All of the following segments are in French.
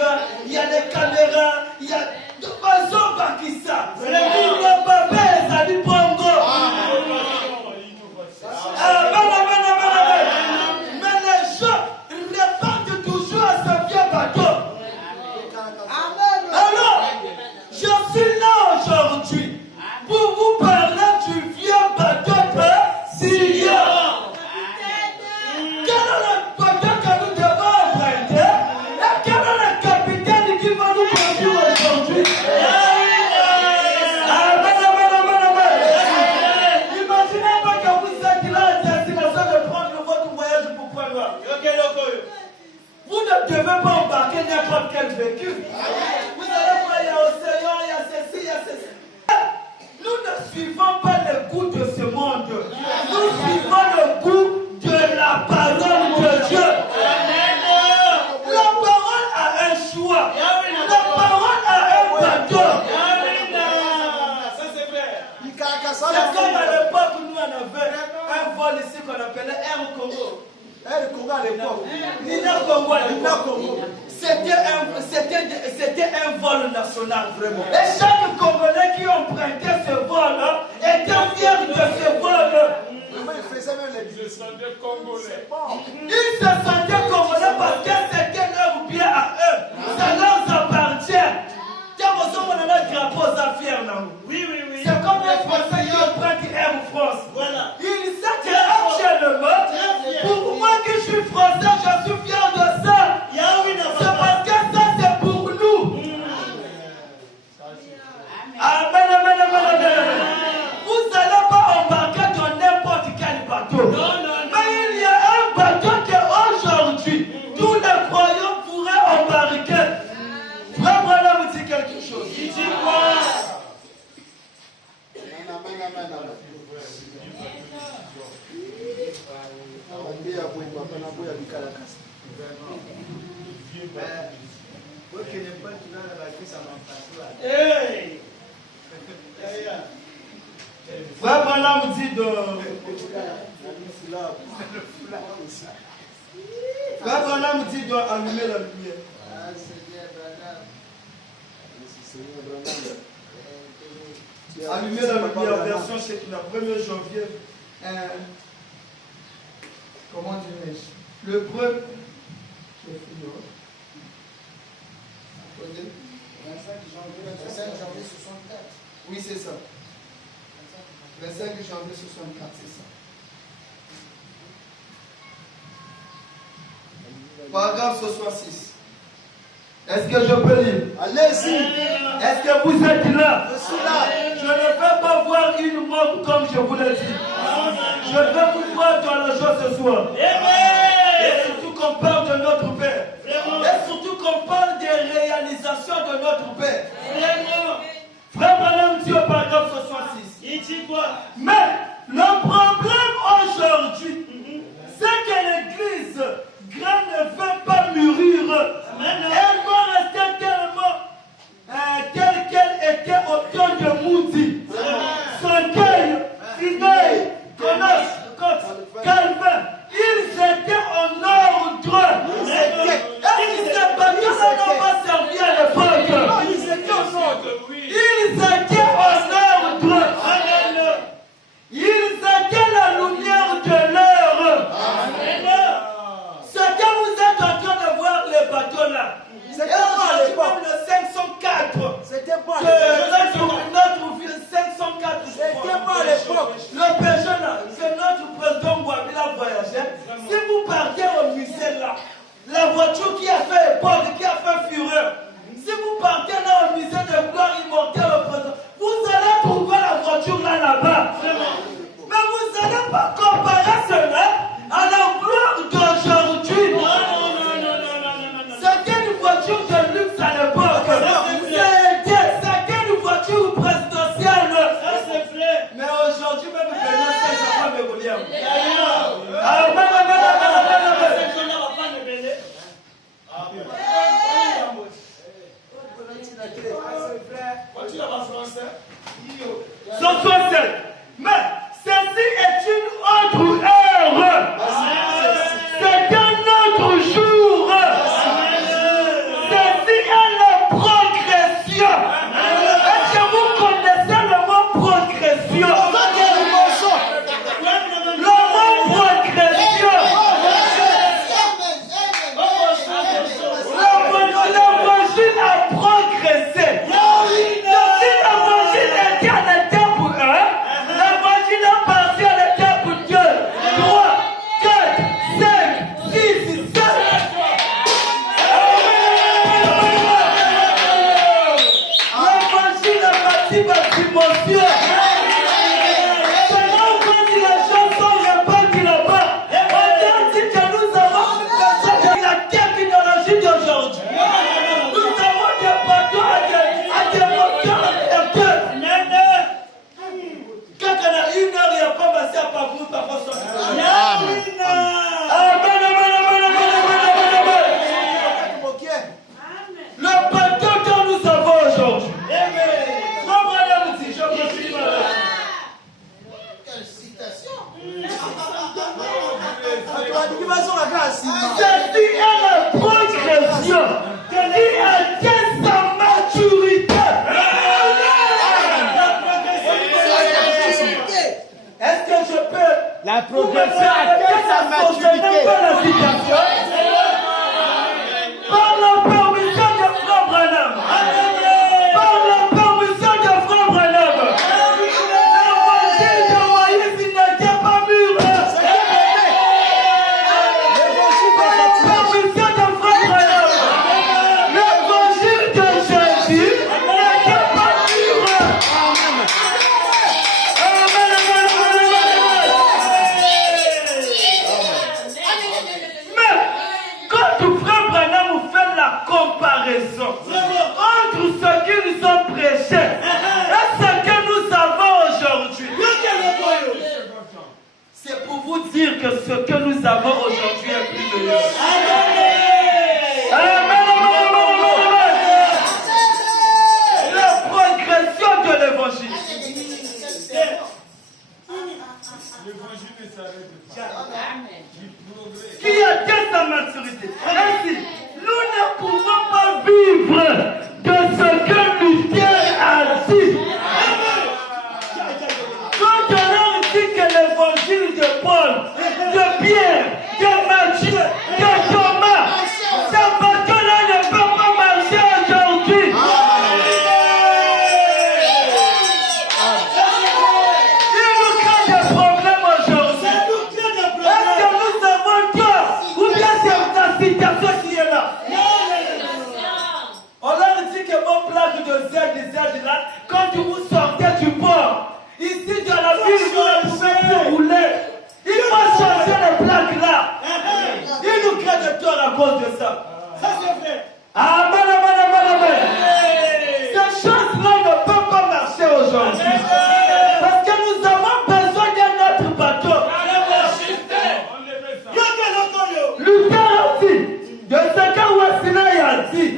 musique, il y a des caméras, il y a de façon par qui ça. Le papa, ça dit Pongo. Mais les gens repartent toujours à ce vieux bateau. Alors, je suis là aujourd'hui pour vous parler du vieux bateau de Syria. Quel est le bateau que nous devons emprunter? Et quel est le capitaine qui va nous conduire aujourd'hui? Imaginez pas que vous êtes là à destination de prendre votre voyage pour Pointe-Noire. Vous ne devez pas embarquer n'importe quel véhicule. Vous allez voir, il y a océan, il y a ceci, il y a ceci. Nous ne suivons pas le goût de ce monde. Nous suivons le goût de la parole de Dieu. La parole a un choix. La parole a un bateau. C'est comme à l'époque où nous on avait un vol ici qu'on appelait Air Congo. Air Congo à l'époque. Nina Congo à l'époque. C'était un vol national vraiment. Et chaque Congolais qui empruntait ce vol était fier de ce vol. Il faisait même les descendants congolais. Ils se sentaient congolais parce que c'était leur bien à eux. Ça leur appartient. Oui. C'est comme les Français qui empruntent Air France. Voilà. Ils s'étaient actuellement. Pour moi que je suis français, je suis fier de ça. C'est parce que ça c'est pour nous. Amen. Vous n'allez pas embarquer dans n'importe quel bateau. Mais il y a un bateau qu'aujourd'hui, tous les croyants pourraient embarquer. Vraiment, vous dit quelque chose. Il dit quoi? Vraiment là vous dit de vraiment là vous dit d'allumer la lumière. Allumer la lumière version Shekina 1er janvier. Comment dirais-je? Le breu. 25 janvier 64. Oui, c'est ça. 25 janvier 64, c'est ça. Paragraphe 66. Est-ce que je peux lire? Allez-y. Est-ce que vous êtes là? Je suis là. Je ne vais pas voir une mort comme je vous l'ai dit. Je vais vous voir dans la joie ce soir. Et surtout qu'on parle de notre Père. Et surtout qu'on parle des réalisations de notre Père. Frère Branham dit au paragraphe 66. Il dit quoi? Mais le problème aujourd'hui, c'est que l'Église grande ne veut pas mûrir. Elle doit rester telle qu'elle était au temps de Moody. Sankeil, Finney, Konos, Calvin, ils étaient en ordre. Et ils se battaient, ça n'a pas servi à l'époque. Ils étaient en ordre. Ils étaient en ordre. si ma dimension. C'est là où quand les gens sont répandus là-bas, on dit que nous avons une personne de la technologie d'aujourd'hui. Nous avons des bateaux à des moteurs réacteurs. Quand on a 1 heure, il n'y a pas passé à pas vous, par façon. Le bateau que nous avons aujourd'hui. Quelle citation. C'est une progression qui atteint sa maturité. Est-ce que je peux La progression atteint sa maturité. Par la permission de Frère Branham. Par la permission de Frère Branham. L'évangile de Moïse, il n'était pas mûr. Par la permission de Frère Branham. L'évangile de Jésus n'était pas mûr. Mais quand Frère Branham fait la comparaison entre ce que nous ont prêché et ce que nous avons aujourd'hui, c'est pour vous dire que ce que nous avons aujourd'hui est plus meilleur. Amen. La progression de l'évangile. Qui atteint sa maturité. Ainsi, nous ne pouvons pas vivre de ce que Luther a dit. Quand on leur dit que l'évangile de Paul, de Pierre, de Matthieu, de Thomas, ce bateau-là ne peut pas marcher aujourd'hui. Il nous crée des problèmes aujourd'hui. Est-ce que nous avons tort ou bien c'est la citation qui est là? On leur dit que vos plaques de Z là, quand vous sortez du port, ici dans la ville, vous ne pouvez plus rouler. Il faut changer les plaques là. Il nous crée des torts à cause de ça. Amen. Ces choses-là ne peuvent pas marcher aujourd'hui. Parce que nous avons besoin d'un autre bateau. Luther a dit, de ce que Wesley a dit.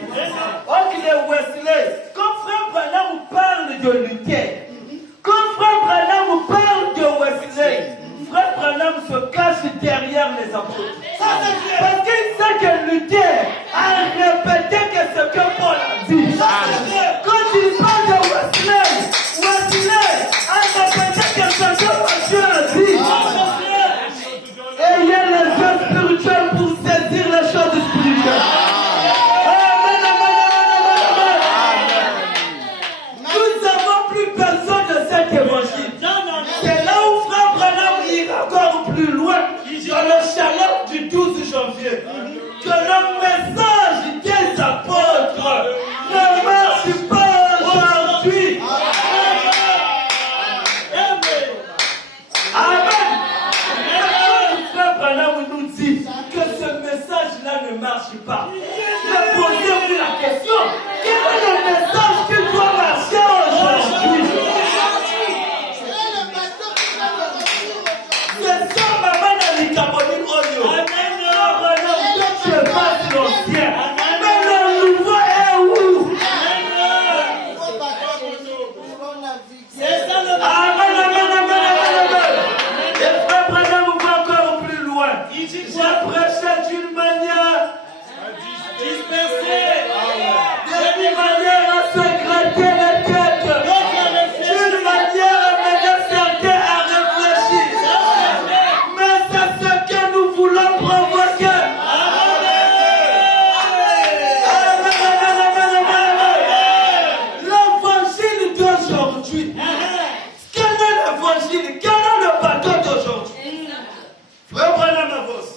Ok, Wesley, quand Frère Branham parle de Luther, quand Frère Branham parle de Wesley, Frère Branham se cache derrière les apôtres. Parce qu'il sait que Luther a répété que ce que Paul a dit. Quand il parle de Wesley a répété que ce que Matthieu a dit. Ayez les yeux spirituels pour saisir les choses spirituelles. Nous n'avons plus besoin de cet évangile. C'est là où Frère Branham ira encore plus loin dans le chalet du 12 janvier. Que le message des apôtres ne marche pas aujourd'hui. Amen. Frère Branham nous dit que ce message-là ne marche pas. Mais posez-vous la question, quel est le message qui doit marcher aujourd'hui? C'est ça, maman, la Nicabonine Oyo. Je passe l'ancien. Mais le nouveau est où? Amen. Et Frère Branham va encore plus loin. J'ai prêché d'une manière dispersée, d'une manière à secréter les têtes, d'une manière à mener certains à réfléchir. Mais c'est ce que nous voulons provoquer. L'évangile d'aujourd'hui. Quel est l'évangile? Quel est le bateau d'aujourd'hui? Frère Branham avance.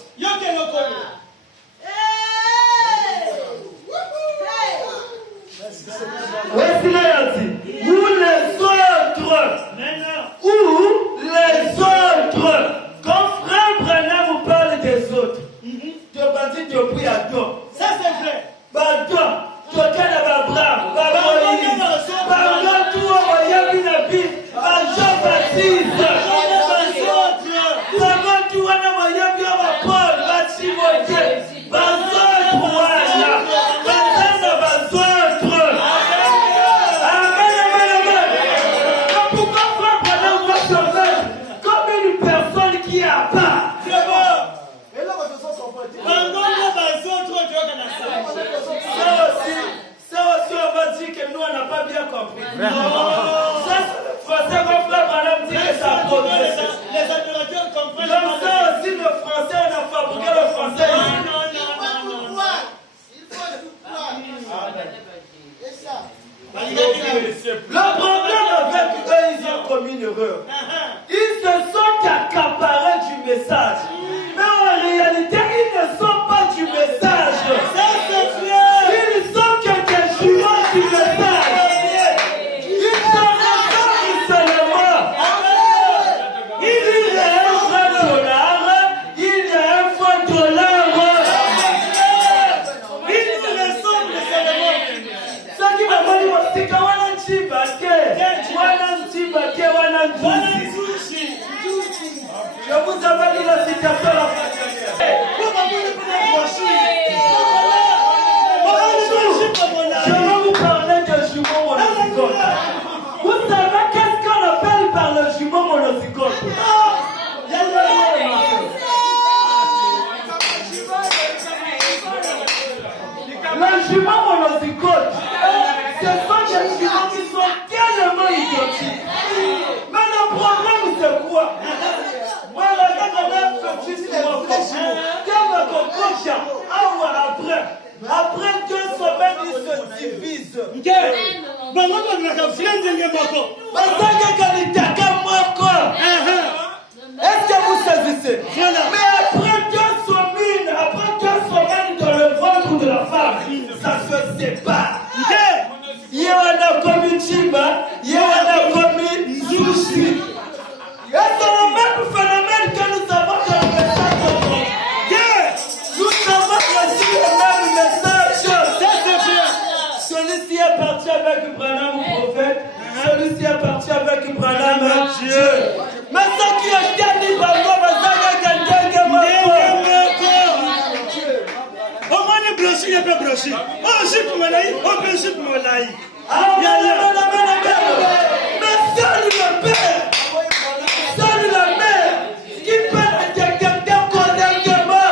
Wesley a dit, où les Ça, c'est le français, mon frère, madame, dit que ça a progressé. Les adorateurs comprennent. Comme ça aussi, le français, on a fabriqué le français. Non. Il faut tout croire. C'est ça. Le problème avec eux, ils ont commis une erreur. Ils se sont accaparés du message. Mais en réalité, ils ne sont pas du message. Ils sont que des juments du message. Ils sont ressemblent seulement. Il y a un vrai dollar. Il y a un faux dollar. Ils nous ressemblent seulement. Ce qui m'a dit, c'est que je vous avais dit la citation la fois dernière. Je vais vous parler de jumeau monozygote. Vous savez qu'est-ce qu'on appelle par le jumeau monozygote? Le jumeau monozygote, ce sont des jumeaux qui sont tellement identiques. Mais le problème, c'est quoi? Moi, la gars, on a fait juste mon coco. Après 2 semaines, ils se divisent. Est-ce que vous saisissez? Mais après 2 semaines dans le ventre de la femme, ça se sépare. Il y a un commis Chiba, il y a un commis Zushi. Et c'est le même phénomène que nous avons dans le message de Dieu. Nous avons reçu le même message. Celui-ci est parti avec Branham prophète, celui-ci est parti avec Branham Dieu. Mais ce qui est dit par moi, c'est que quelqu'un est mort. Il n'y a pas broché. Oh, j'ai pour mon aïe. Oh, j'ai pour mon aïe. Mais seul le Père, seul la mère, qui peut quelqu'un correctement.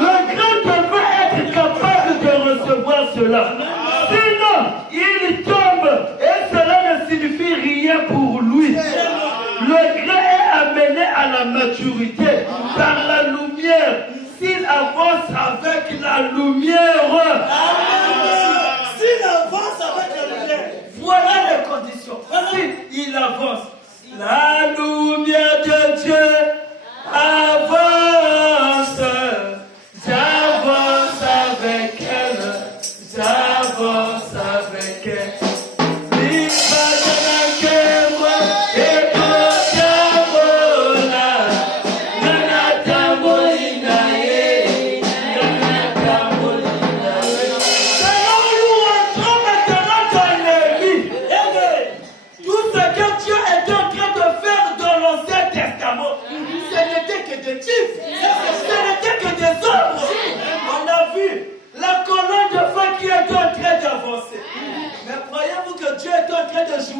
Le grand devrait être capable de recevoir cela. Sinon, il tombe et cela ne signifie rien pour lui. Le grand est amené à la maturité par la lumière. S'il avance avec la lumière, S'il avance avec la lumière, voilà les conditions. S'il avance, la lumière de Dieu avance. J'avance avec elle. J'avance avec elle.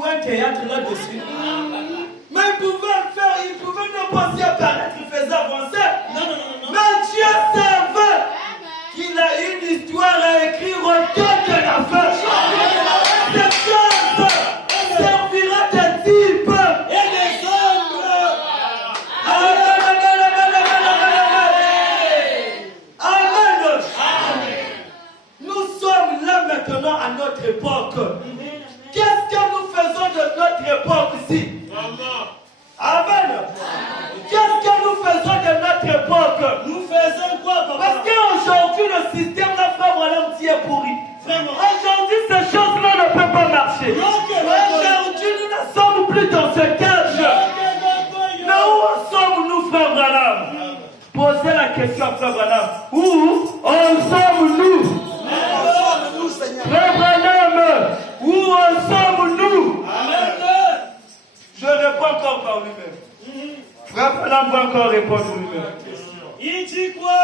Un théâtre là-dessus. Mais il pouvait ne pas s'y apparaître, il faisait avancer. Non. Mais Dieu savait qu'il a une histoire à écrire autour de la fin. Cette chose servira de type et d'exemple. Amen. Nous sommes là maintenant à notre époque. Qu'est-ce que nous faisons de notre époque-ci? Amen. Qu'est-ce que nous faisons de notre époque? Nous faisons quoi, papa? Parce qu'aujourd'hui, le système là, frère, voilà un petit est pourri. Aujourd'hui, ces choses-là ne peuvent pas marcher. Aujourd'hui, nous ne sommes plus dans ce cage. Mais où sommes-nous, frère Branham? Posez la question, frère Branham. Où sommes-nous? Frère Branham, où en sommes-nous? Je réponds encore par lui-même. Frère Branham va encore répondre lui-même. Il dit quoi?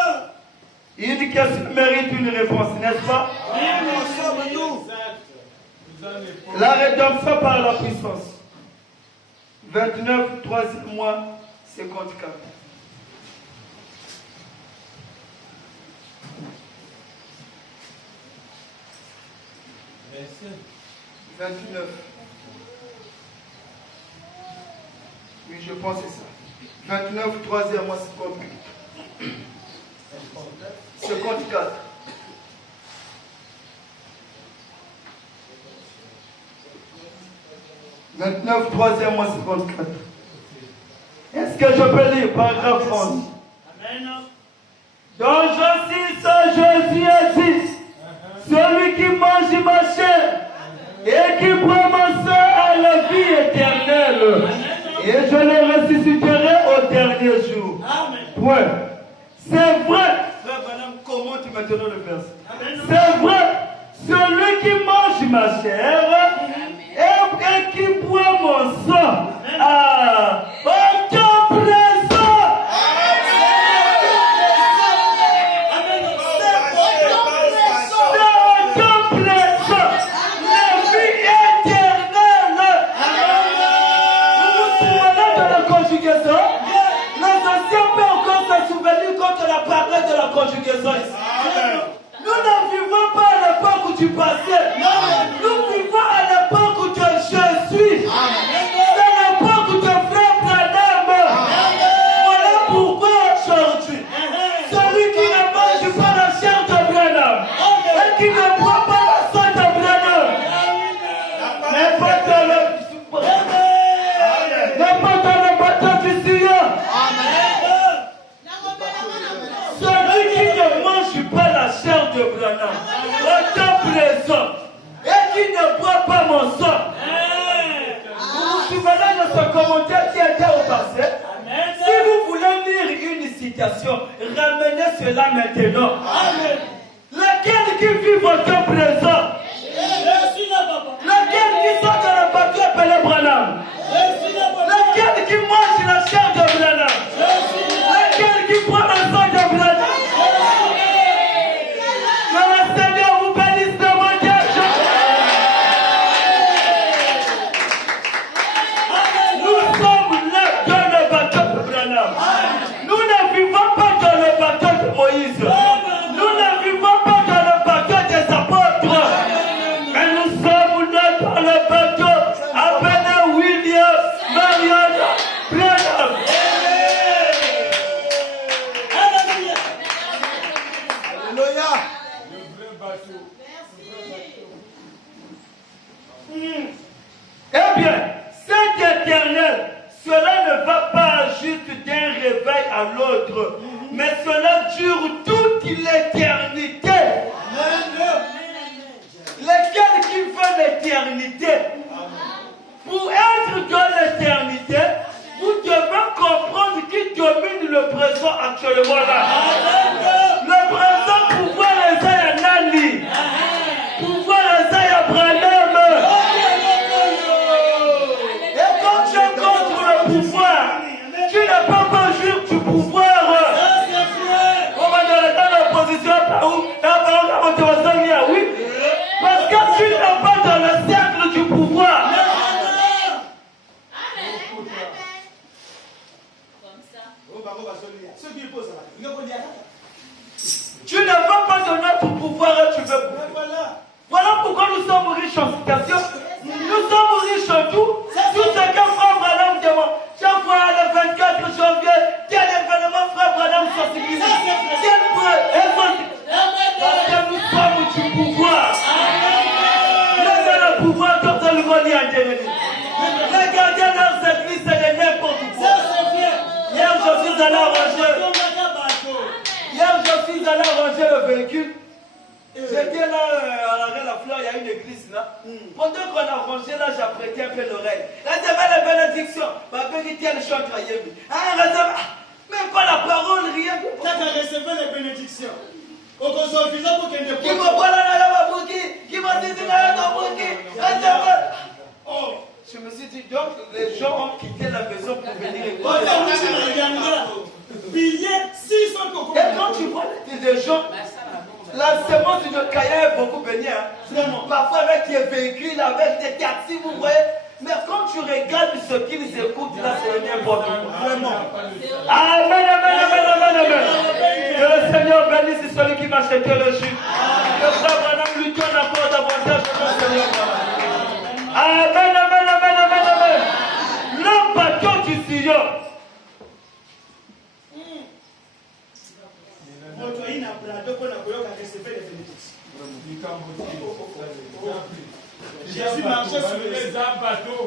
Il dit qu'elle mérite une réponse, n'est-ce pas? La rédemption par la puissance. 29, 3e mois, 54. Merci. 29. Oui, je pense que c'est ça. 29, 3e mois, 54. 54. « 3e mois, 54. Est-ce que je peux lire paragraphe 11? Amen. Dans Jean 6, Jésus a dit, celui qui mange ma chair et qui boit mon sang a la vie éternelle. Et je le ressusciterai au dernier jour. Amen. Point. C'est vrai. Frère Branham, commente maintenant le verset. C'est vrai. Celui qui mange ma chair et qui boit mon sang a aucun présent. De la conjugaison ici. Nous ne vivons pas à l'époque où tu passais. Nous vivons à l'époque où je suis. C'est l'époque où tu frère Branham. Voilà pourquoi aujourd'hui, celui qui ne mange pas la chair de Branham et qui ne boit pas la sang de Branham n'est pas dans le bateau du Seigneur. Celui qui ne mange pas la chair de Branham, autant présent, et qui ne boit pas mon sang. Vous vous souvenez de ce commentaire qui était au passé? Si vous voulez lire une citation, ramenez cela maintenant. Lequel qui vit votre présent? Lequel qui sort de la bateau appelé Branham? Lequel qui mange la chair de Branham? Lequel qui boit le sang de Branham? Que le Seigneur vous bénisse davantage. Nous sommes là dans le bateau de Branham. Nous ne vivons pas dans le mais cela dure toute l'éternité. Lesquels qui veulent l'éternité? Pour être dans l'éternité, vous devez comprendre qui domine le présent actuellement là. Le présent pouvoir est à Nani. Pouvoir est à Branham. Et quand tu es contre le pouvoir, tu n'as pas besoin du pouvoir. On va dans l'opposition, oui. Parce que tu n'es pas dans le cercle du pouvoir. Tu ne vas pas donner ton pouvoir et tu veux. Voilà pourquoi nous sommes riches en citation. Nous sommes riches en tout. Tout ce que Frère Branham demande. Chaque fois le 24 janvier, quel événement Frère Branham sensibilise. Parce que nous sommes du pouvoir. Le pouvoir comme ça le voit en Jérémie. Regardez leurs églises, c'est de n'importe quoi. Hier, je suis allé arranger le véhicule. J'étais là à l'arrêt La Fleur, il y a une église là. Pendant qu'on a rangé là, j'apprêtais un peu l'oreille. Recevez la bénédiction. Ma bénédiction, elle chante à Yémi. Même pas la parole, rien. Quand tu as reçu les bénédictions, au consommation pour qu'elle ne qui m'a parlé là, qui m'a dit je me suis dit, donc les gens ont quitté la maison pour venir écouter. Et quand tu vois des gens, la semence de Kaya est beaucoup bénie. Parfois avec des véhicules, avec des taxis, vous voyez. Mais quand tu regardes ce qu'ils écoutent, là, c'est n'importe quoi. Vraiment. Amen, amen, amen, amen, amen. Que le Seigneur bénisse celui qui m'a acheté le jus. Que Frère Branham lui donne encore davantage de mon Seigneur. Amen, amen, amen, amen, amen. Le bateau du Sillon. Jésus marchait sur les bateaux.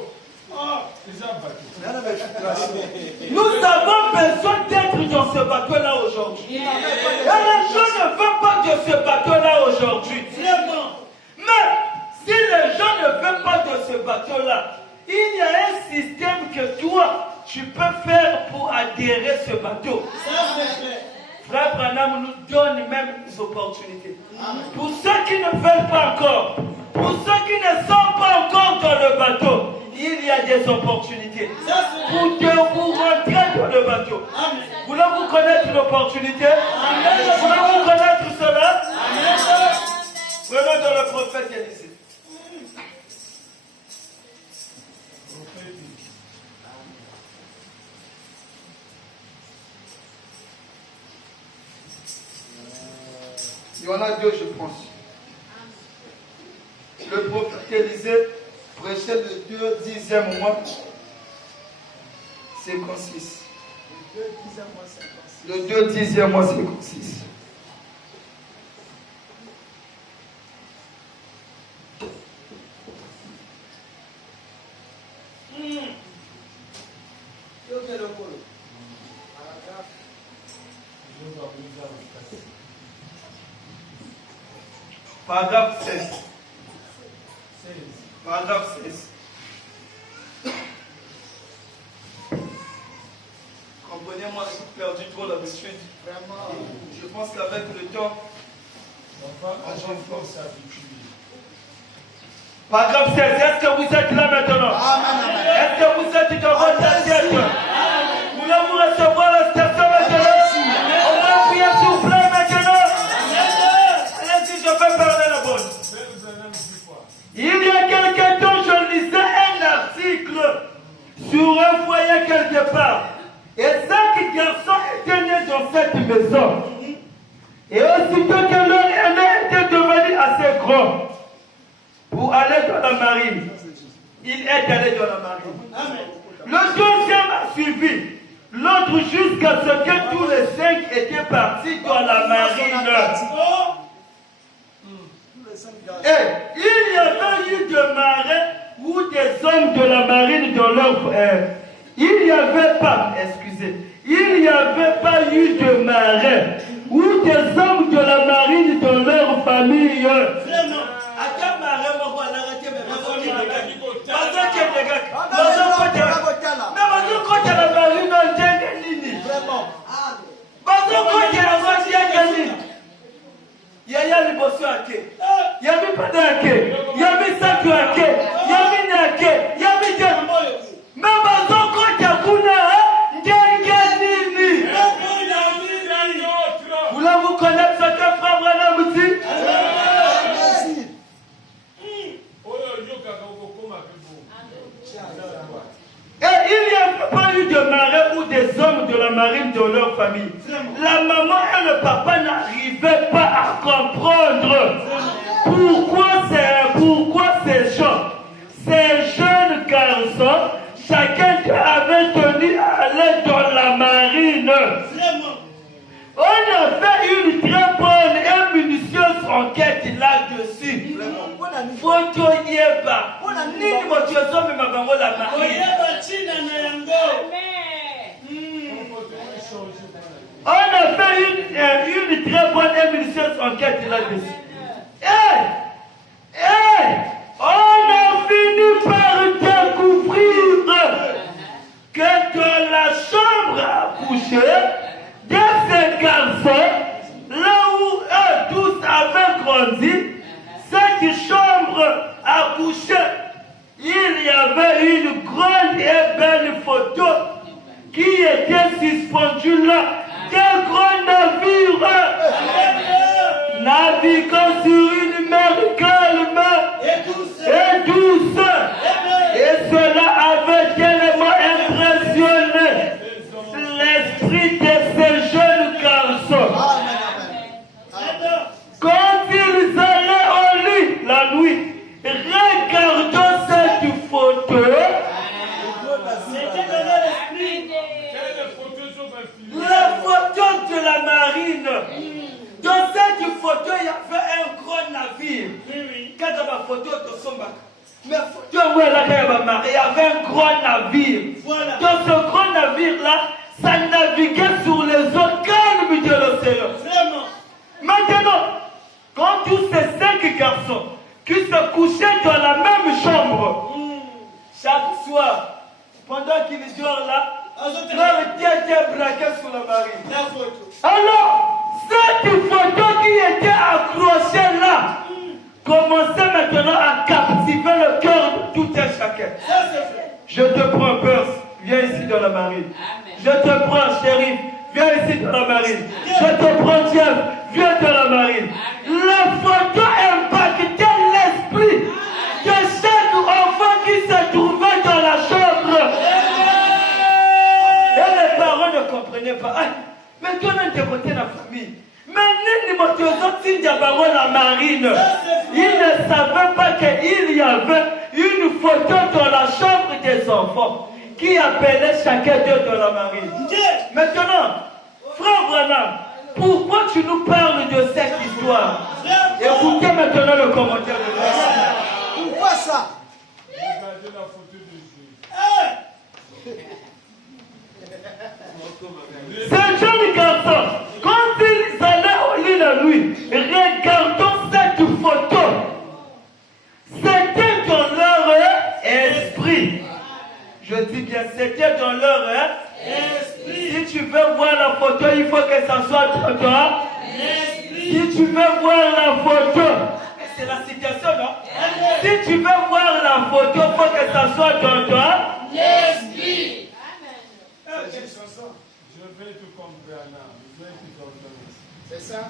Nous avons besoin d'être dans ce bateau-là aujourd'hui. Et les gens ne veulent pas de ce bateau-là aujourd'hui. Mais si les gens ne veulent pas de ce bateau-là, il y a un système que toi, tu peux faire pour adhérer à ce bateau. Frère Branham nous donne même des opportunités. Pour ceux qui ne veulent pas encore, pour ceux qui ne sont pas encore dans le bateau, il y a des opportunités pour rentrer dans le bateau. Voulez-vous connaître l'opportunité? Voulez-vous connaître cela? Prenons dans le prophète Élisée. Il y en a deux, je pense. Le prophète Élisée prêchait le 10e mois, 56. Le 10e mois, 56. Paragraphe 16. Paragraphe 16. Comprenez-moi, j'ai perdu trop l'habitude. Vraiment. Je pense qu'avec le temps, on va s'habituer. Paragraphe 16. Est-ce que vous êtes là maintenant? Est-ce que vous êtes dans votre assiette? Voulez-vous recevoir la station maintenant? On va prier s'il vous plaît maintenant. Allez-y, je vais parler la bonne. Il y a quelque temps, je lisais un article sur un foyer quelque part. Et 5 garçons étaient nés dans cette maison. Et aussitôt que leur aîné était devenu assez grand pour aller dans la marine, il est allé dans la marine. Le deuxième a suivi. L'autre jusqu'à ce que tous les 5 étaient partis dans la marine. Et il y avait eu des marins ou des hommes de la marine dans leur... il n'y avait pas, excusez, il n'y avait pas eu de marin ou des hommes de la marine dans leur famille. Vraiment. Yaya liboso ake, yami pada ake, yami saku ake, yami ne ake, yami je. Mais bazoko kuna nini. Voulez-vous connaître ce que frère Branham dit? Et il n'y a pas eu de marin ou des hommes de la marine dans leur famille. La maman et le papa n'arrivaient pas à comprendre pourquoi ces jeunes garçons, chacun avait tenu à aller dans la marine. On a fait une très bonne et minutieuse enquête là-dessus. Photo yeba. Nini motivation me mabango la marine. On a fait une très bonne et minutieuse enquête là-dessus. On a fini par découvrir que dans la chambre à coucher de ces garçons, là où eux tous avaient grandi, cette chambre à coucher, il y avait une grande et belle photo qui était suspendue là, d'un grand navire naviguant sur une mer calme et douce. Et cela avait tellement impressionné l'esprit de ces jeunes garçons. Quand ils allaient au lit la nuit, regardant cette photo, la photo de la marine. Dans cette photo, il y avait un grand navire. Quand il y a ma photo de Somba, mais photo où il y avait un grand navire. Voilà. Dans ce grand navire-là, ça naviguait sur les eaux calmes de l'océan. Vraiment. Maintenant, quand tous ces 5 garçons qui se couchaient dans la même chambre, chaque soir, pendant qu'ils dorment là, leur tête était braquée sur la marine. La photo. Alors, cette photo qui était accrochée là commençait maintenant à captiver le cœur de tout un chacun. Je te prends, Perse, viens ici dans la marine. Je te prends, Shérif, viens ici dans la marine. Je te prends, Jeff, viens dans la marine. La photo impactait l'esprit de chaque enfant qui se trouvait dans la chambre. Et les parents ne comprenaient pas. Mais toi, tu es côté de la famille. Mais la marine, ils ne savaient pas qu'il y avait une photo dans la chambre des enfants qui appelait chacun d'eux dans la marine. Maintenant, frère Branham, pourquoi tu nous parles de cette histoire? Écoutez maintenant le commentaire de l'homme. Pourquoi ça? Regardez la photo de Jésus. Ces jeunes garçons, quand ils allaient au lit la nuit, regardant cette photo, c'était dans leur esprit. Je dis bien, c'était dans leur esprit. Si tu veux voir la photo, il faut que ça soit dans toi. Si tu veux voir la photo, c'est la citation, non? Si tu veux voir la photo, il faut que ça soit dans toi. L'esprit. Je vais tout comme Bernard. Je vais tout comme C'est ça?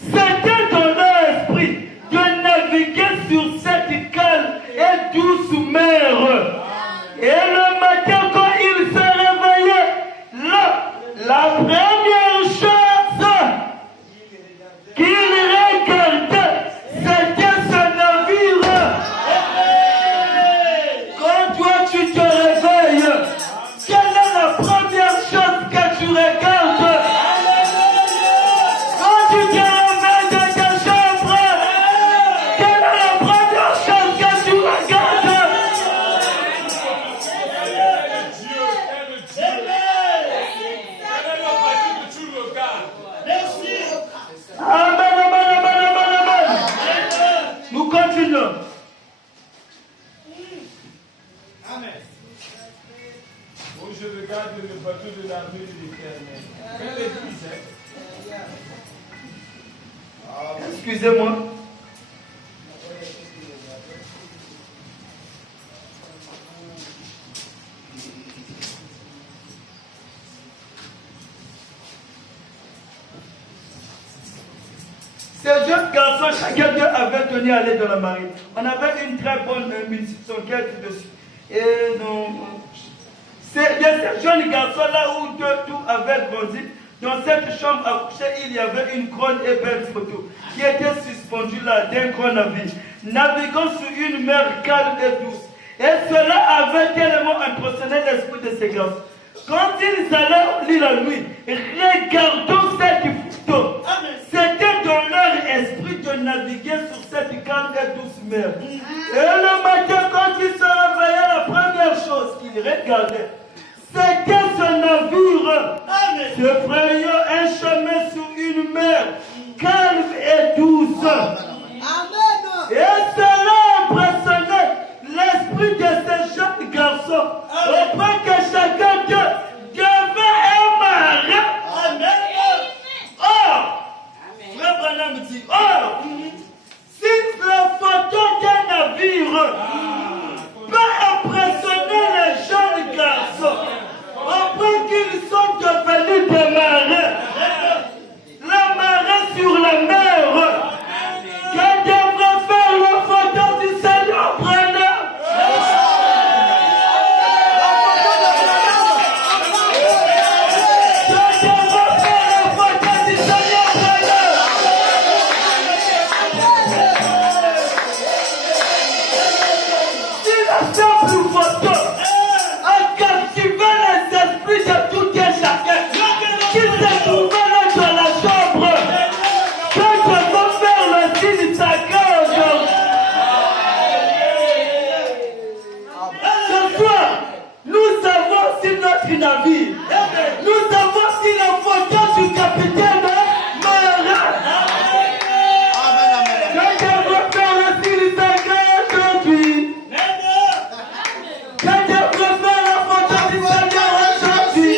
C'était dans leur esprit de naviguer sur cette calme et douce mer. Et le matin, quand ils se réveillaient, la première chose qu'ils regardaient, c'était ce navire. Quand toi tu te réveilles, quelle est la première chose que tu regardes? Quand tu te réveilles de ta chambre, quelle est la première Excusez-moi. Ces jeunes garçons, chacun d'eux avait tenu à aller dans la marine. On avait une très bonne munition dessus. Et de ces jeunes garçons-là où tout avait grandi, dans cette chambre à coucher, il y avait une grande et belle photo qui était suspendue là d'un grand navire, naviguant sur une mer calme et douce. Et cela avait tellement impressionné l'esprit de ces garçons. Quand ils allaient au lit la nuit, regardant cette photo, c'était dans leur esprit de naviguer sur cette calme et douce mer. Et le matin, quand ils se réveillaient, la première chose qu'ils regardaient, c'était ce navire se frayant un chemin sur une mer calme et douce. Amen. Et cela impressionnait l'esprit de ces jeunes garçons. Au point que chacun d'eux devait un marin. Or, frère Branham dit, si la photo d'un navire peut impressionner les jeunes garçons, au point qu'ils sont devenus des marins, les marins sur la mer, que devrait faire la photo du Seigneur Branham? Navire. Nous avons si la photo du capitaine marin. Quand je veux faire le signe sacré aujourd'hui, quand je veux faire la photo du Seigneur aujourd'hui,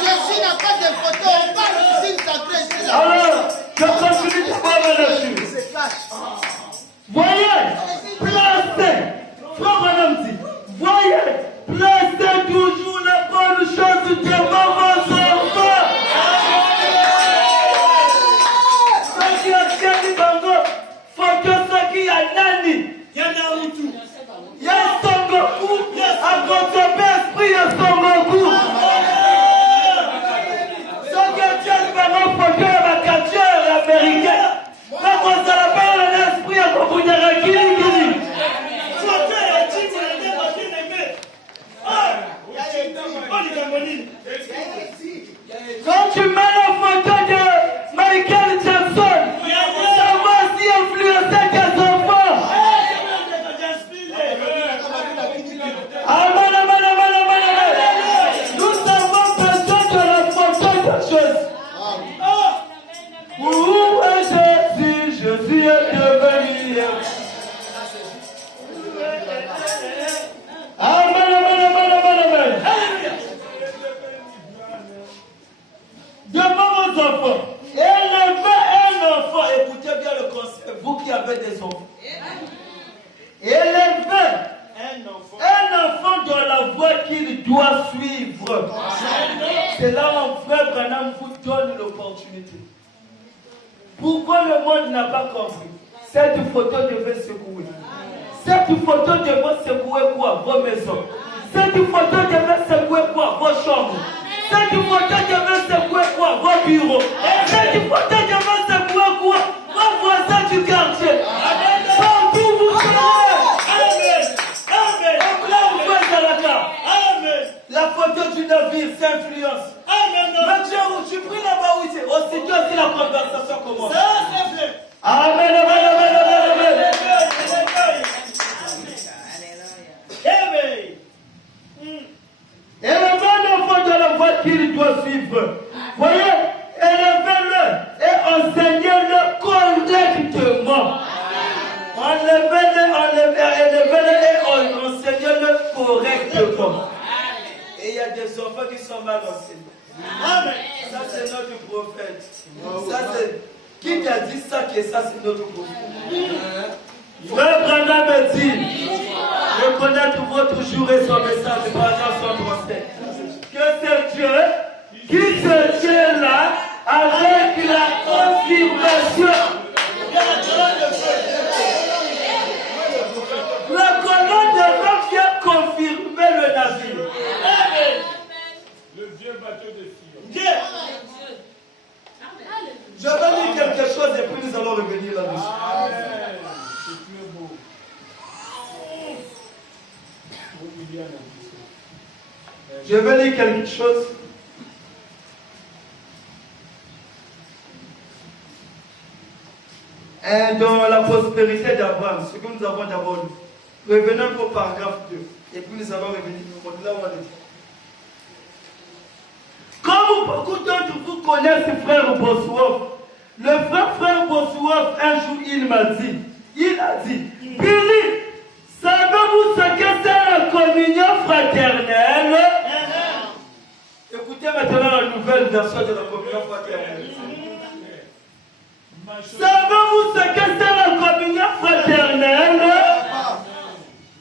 Jésus n'a pas de photo, on parle du signe sacré. alors je continue de parler là-dessus. Voyez, placez, frère Branham dit, voyez, placez toujours la bonne chose devant vos enfants. Ce qui a tieni bango, faut que ce qui a nani, il y a son Goku, à votre esprit, il y a son Goku. Ce qui a tieni bango, faut que ma culture américaine, quand on se rappelle l'esprit, à Goku, il y a un kili. Quand tu mets la photo de Michael Jackson, ça va aussi influencer tes enfants. Amen, amen, amen, amen, amen. Nous avons besoin de la photo de Jésus. Où est Jésus? Jésus est devenu. Amen, amen, amen, amen, amen. Devant vos enfants, élevez un enfant, écoutez bien le conseil, vous qui avez des enfants. Élevez un enfant dans la voie qu'il doit suivre. C'est là où mon frère Branham vous donne l'opportunité. Pourquoi le monde n'a pas compris? Cette photo devait secouer. Cette photo devait secouer quoi? Vos maisons. Cette photo devait secouer quoi? Vos chambres. Cette photo devait secouer quoi? Vos bureaux. Cette photo devait secouer quoi? Vos voisins du quartier. Partout vous serez. Amen. Donc là vous faites à la carte. La photo du navire, c'est influence. Maintenant, tu pries là-bas où c'est. Aussitôt si la conversation commence. Amen, amen, amen, amen, amen. Élevez l'enfant dans la voie qu'il doit suivre. Voyez, élevez-le et enseignez-le correctement. Élevez-le et enseignez-le correctement. Et il y a des enfants qui sont mal enseignés. Amen. Ça c'est notre prophète. Ça c'est Qui t'a dit ça que ça c'est notre profil? Frère Branham me dit, reconnaître votre jour et son message par son procès. Que c'est Dieu qui se tient là avec la confirmation. La colonne de feu vient confirmer le navire. Le vieux bateau de Sion. Dieu. Je vais lire quelque chose et puis nous allons revenir là-dessus. Amen. C'est très beau. Je vais lire quelque chose. Et dans la prospérité d'Abraham, ce que nous avons d'abord lu. Revenons au paragraphe 2. Et puis nous allons revenir là où on est. Comme beaucoup d'entre vous connaissent frère Bossuoff, le frère Bossuoff, un jour, il a dit, Billy, savez-vous ce que c'est la communion fraternelle? Écoutez maintenant la nouvelle version de la communion fraternelle. Savez-vous ce que c'est la communion fraternelle?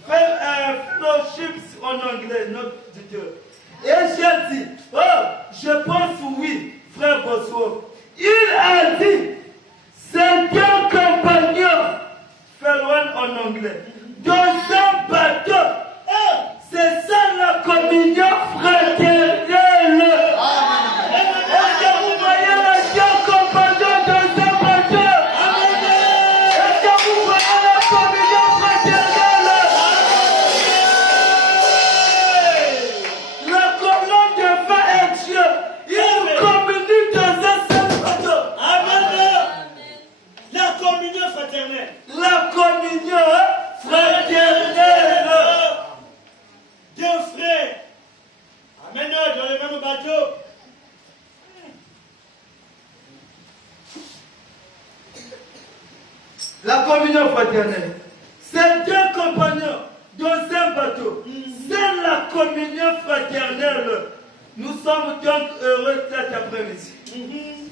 Fellowships en anglais, notre Dieu. Et j'ai dit, je pense oui, frère Bossuoff. Il a dit, c'est un compagnon, Fellowship en anglais, dans un bateau. C'est ça la communion fraternelle. Est-ce que vous voyez le compagnon dans un bateau? Est-ce que vous voyez la communion fraternelle? La colonne de feu est Dieu. Il communique dans un seul bateau. Amen. La communion fraternelle. La communion fraternelle. Deux frères. Amen. Dans le même bateau. La communion fraternelle. C'est deux compagnons dans un bateau. C'est la communion fraternelle. Nous sommes donc heureux cet après-midi.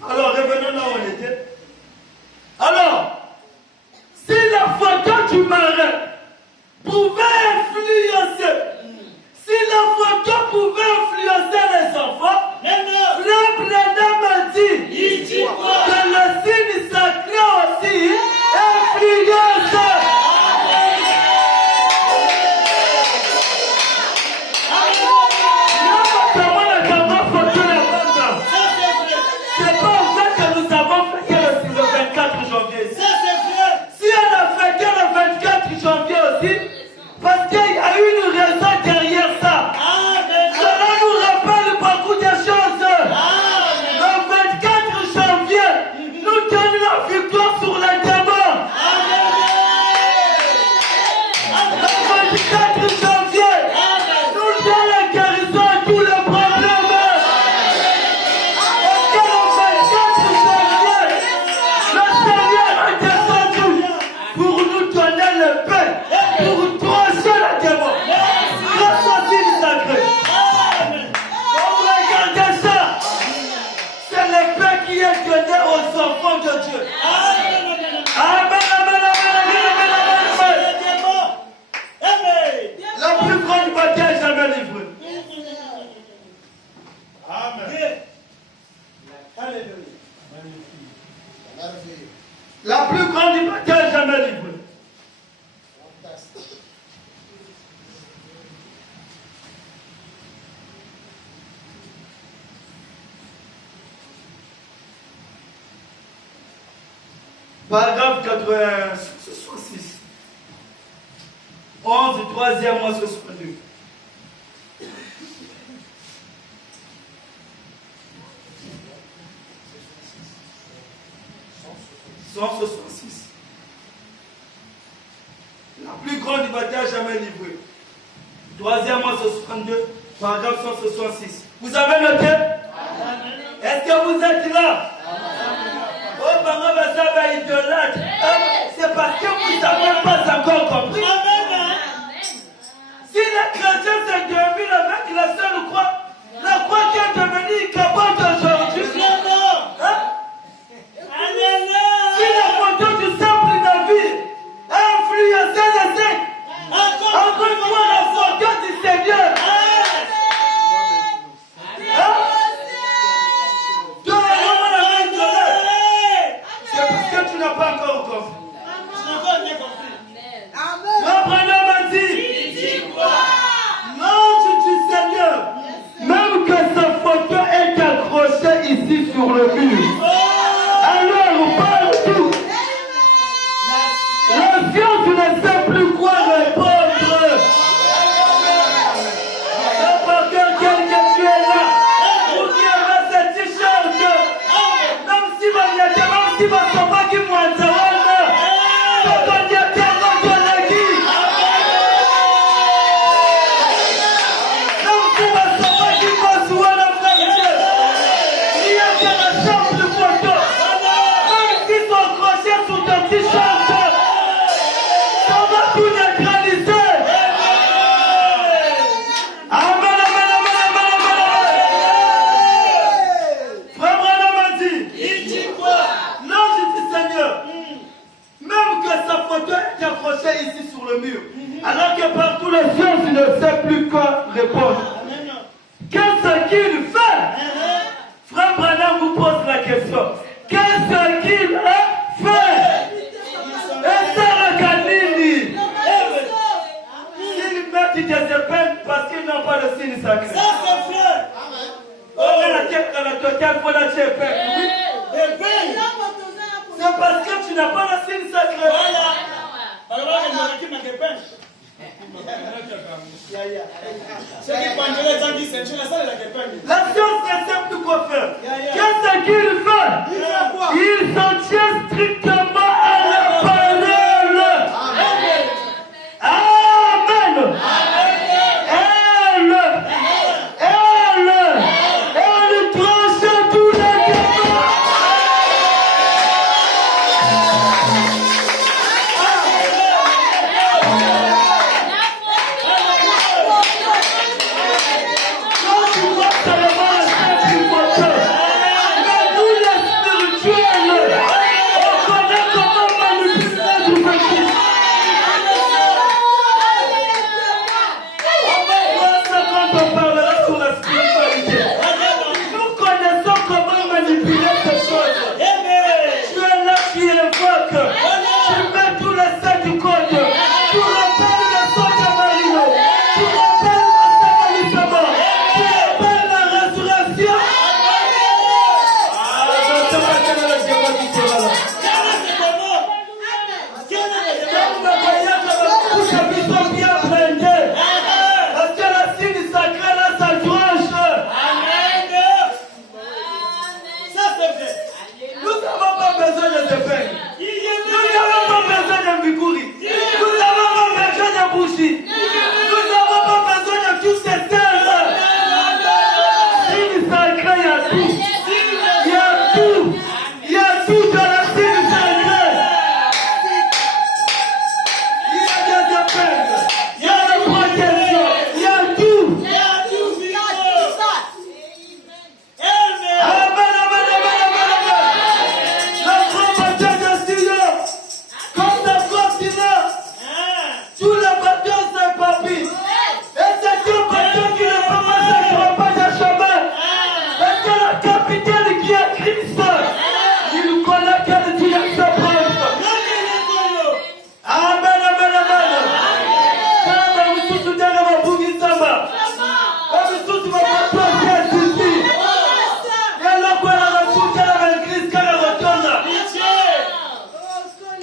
Alors, revenons là où on était. Alors, si la photo du marin pouvait influencer, si la photo pouvait influencer les enfants, le Branham a dit que le signe sacré aussi influence. C'est pas en fait que nous avons fêté le 24 janvier. Si on a fêté le 24 janvier aussi, parce qu'il y a une raison derrière ça. Cela nous rappelle beaucoup de choses. Le 24 janvier nous donne la victoire sur les démons. Le 24 janvier nous donne la guérison à tous les problèmes. Parce que le 24 janvier, le Seigneur est descendu pour nous donner le pain, pour trancher les démons. Grâce au signe sacré. Quand vous regardez ça, c'est le pain qui est donné aux enfants de Dieu. Amen, amen, amen, amen, amen. La plus grande bataille jamais livrée. Amen. La plus grande bataille jamais livrée. 66. 11, 3e mois 62. La plus grande bataille jamais livrée. 3e mois 62, paragraphe 166. Vous avez noté? Est-ce que vous êtes là? Oh, Barabasa, idolâtre. C'est parce que vous n'avez pas encore compris. Si les chrétiens se dominent avec la seule croix, la croix qui est devenue capable d'aujourd'hui. Alléluia. si basomaki mwanza wana tokolia tengo toleki non si basomaki kosi wana frère niache na chambre photo même si ton crochet sous ton t-shirt ça va tout neutraliser. Amen, amen, amen, amen, amen, amen. Frère Branham m'a dit, il dit quoi? Non, je dis Seigneur, même que sa photo est accrochée ici sur le mur, alors que partout les sciences ne savent plus quoi répondre. Qu'est-ce qu'il fait? Frère Branham vous pose la question. Qu'est-ce qu'il a fait? Et ça Kanini, s'ils mettent des épingles parce qu'ils n'ont pas le signe sacré. Ça, c'est vrai. On est la tête dans la totale pour la épingle. Oui. C'est parce que tu n'as pas le signe sacré. Voilà. Alors, je me dis, c'est qui quand je les gens qui s'enchaînent, la salle est la épingle. La science ne sait plus quoi faire. Qu'est-ce qu'il fait? Il s'en tient strictement à la parole. Amen. Elle tranche tous les débats. Quand tu vois seulement la tête du moteur, mais nous les spirituels, on connaît comment manipuler du petit. On va voir ça quand on parlera sur la spiritualité. Nous connaissons comment manipuler ces choses. Tu es là qui invoque, tu mets tous les saints du code, tu rappelles le sang de Marino, tu rappelles le sabalissement, tu rappelles la résurrection. C'est pas que le diable qui sera là. Comme le voyage de la bouche à bison bien blindé, parce que la signe sacrée là, ça tranche. Ça, c'est vrai. Nous n'avons pas besoin de épingles. Nous n'avons pas besoin de Mikuri. Nous n'avons pas besoin de Bouchi. Nous n'avons pas besoin de tous ces terres. Signe sacré, il y a tout. Il y a tout. Il y a tout dans la signe sacrée. Il y a des épingles. Il y a des protections. Il y a tout. Amen, amen, amen, amen, amen. Le grand bâtiment de Sion, comme le continent, tous les bateaux s'éparpillent. Et c'est un bateau qui ne peut pas s'accrocher pas de chemin. Et que le capitaine qui est Christ, il connaît quelle direction prendre. Amen, amen, amen. Kama msusu tena mabugi samba. Kama msusu mabugi sisi. Yalla kwa la msusu la Christ kana watona.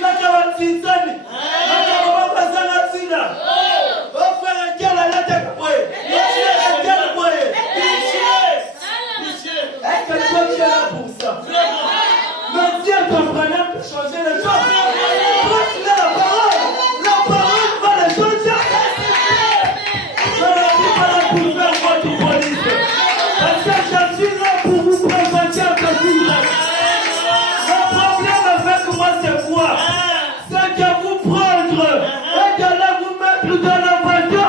Kaka watisani. Kaka baba sana sina. Ofera kala lata kwa. Kala kwa. Est-ce que toi tu es là pour ça? Mais Dieu t'entraîne pour changer les choses. Toi tu as la parole. La parole va les changer. Je ne suis pas là pour faire votre police. Parce que je suis là pour vous présenter un petit Le problème avec moi c'est quoi? C'est de vous prendre et d'aller vous mettre dans le bateau.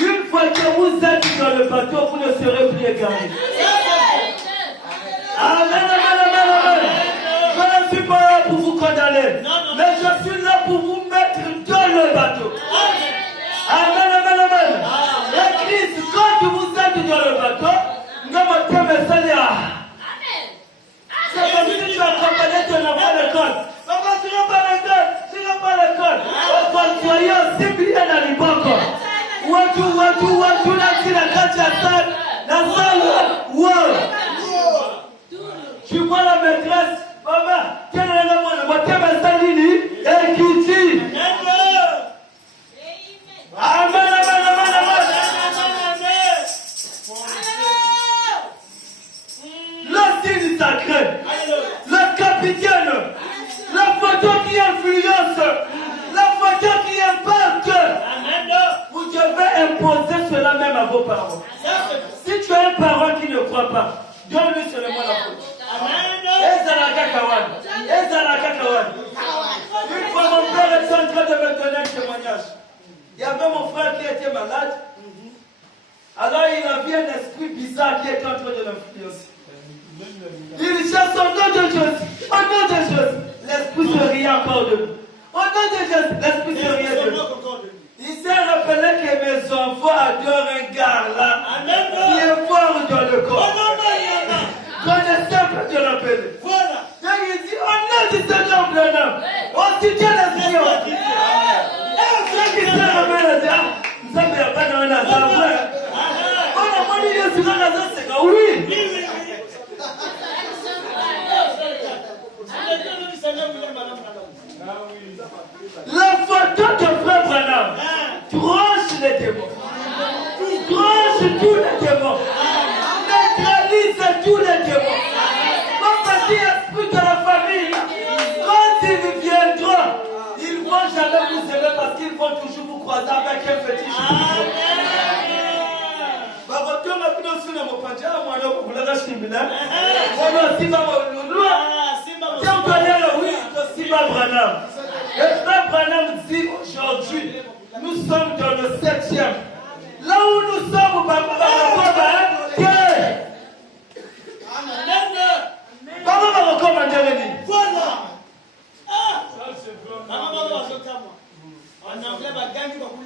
Une fois que vous êtes dans le bateau, vous ne serez plus égarés. Amen, amen, amen, amen. Je ne suis pas là pour vous condamner, mais je suis là pour vous mettre dans le bateau. Amen, amen, amen. Et Christ, quand vous êtes dans le bateau, nous me Seigneur. C'est comme si tu accompagnais ton enfant à l'école. Papa, tu n'as pas l'école, tu n'as pas l'école. Au contraire, c'est bien à l'époque. Watu, la kati ya salle, la salle, wow. Tu vois la maîtresse, maman, quelle est la moine? Moi, t'es ma salini, et qui dit. Amen, amen, amen, amen. Le signe sacré. Le Une fois, mon père était en train de me donner un témoignage. Il y avait mon frère qui était malade. Alors il avait un esprit bizarre qui était en train de l'influencer. Il cherche au nom de Jésus. Au nom de Jésus. L'esprit se riait encore de nous. Au nom de Jésus, l'esprit se riait de nous. Il s'est rappelé que mes enfants adorent un gars là qui est fort dans le corps. Connaissez que Dieu l'appelle. Voilà. Donc il dit, au nom du Seigneur Branham, aussi Dieu le Seigneur. Et ceux qui se rappellent, nous sommes pas dans un assemblée. On a demandé de se rendre à ce gars. Oui. La photo de frère Branham tranche les démons. Tranche tous les démons. Neutralise tous les démons. Mon petit esprit de la famille, quand ils viendront, ils ne vont jamais vous aimer parce qu'ils vont toujours vous croiser avec un fétiche. Le frère Branham dit aujourd'hui, nous sommes dans le 7e. Là où nous sommes,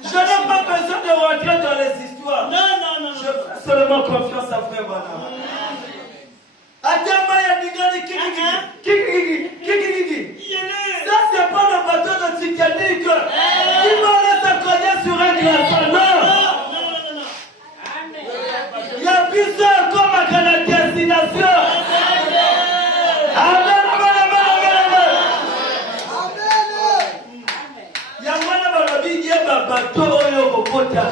je n'ai pas besoin de rentrer dans les histoires. Non. Je fais seulement confiance à frère Branham. Ça, c'est pas le bateau de Titanic qui va laisser cogner sur un glaçon. Non. Il y a plusieurs comme à la destination. Amen. Il y a un bateau oyo kokota.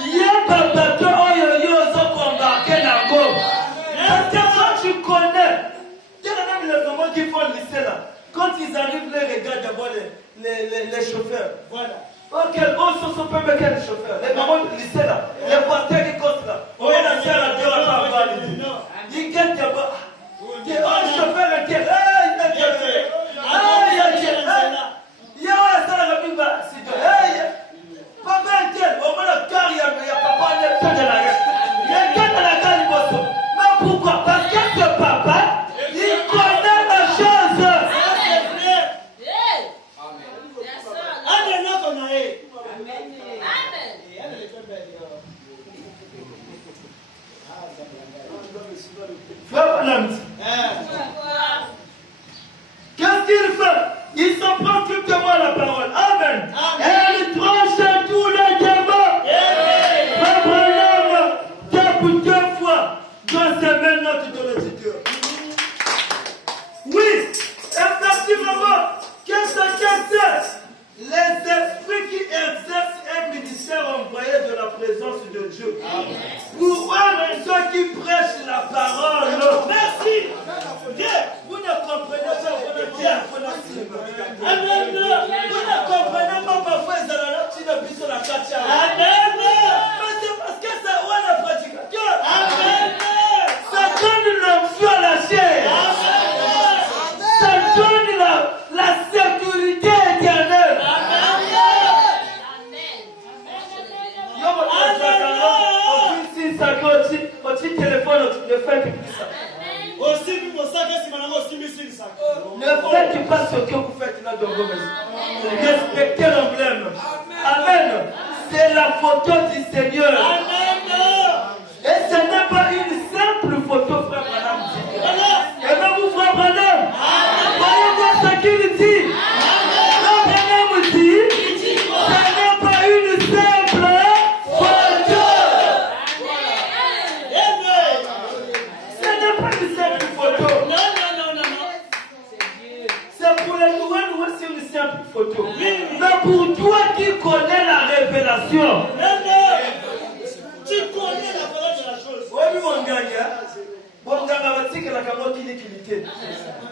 Il y a un bateau oyo yozo embarqué dans le parce que quand tu connais, tu sais même les mamans qui font le lycée là, quand ils arrivent, les regards d'abord les chauffeurs. Voilà. Ok, on se peut mettre les chauffeurs. Les mamans du lycée là, les voitures qui costent là. On est assis à la dehors à part. Ils guettent d'abord. Un chauffeur est tiré. Il y a un salaire à vivre. Pas mal tel. Au moins le car, il n'y a pas de temps de la guerre. Il y a un gars dans la gare du Boston. Mais pourquoi? Parce que ce papa, il connaît la chose. Frère Branham, qu'est-ce qu'il fait? Il se préoccupe de moi la parole. Amen. Elle tranche tous les démons. Frère Branham tape 2 fois dans ses mêmes notes de l'auditeur. Oui, effectivement, qu'est-ce que c'est? Les esprits qui exercent un ministère envoyé de la présence de Dieu. Pour ceux qui prêchent la parole. Merci. Dieu, vous ne comprenez pas. Amen. Vous ne comprenez pas parfois ils ont la petite sur la cacha. Amen. Mais c'est parce que ça ouvre la prédicateur. Amen. Ça donne l'onction à la chair. Amen. Ça donne la sécurité éternelle. Aussi téléphone, ne faites plus ça. Ne faites pas ce que vous faites là dans vos maisons. Respectez l'emblème. Amen. C'est la photo du Seigneur. Amen. Et ce n'est pas une simple photo, frère Branham. Aimez-vous, frère Branham? Voyez-vous ce qu'il dit? Frère Branham dit, ce n'est pas une simple photo. Ce n'est pas une simple photo. Non. C'est pour les nouvelles, c'est une simple photo. Mais pour toi qui connais la révélation, tu connais la valeur de la chose. Oui, mon gars, bon gars, va dire que la caméra qui est qualité.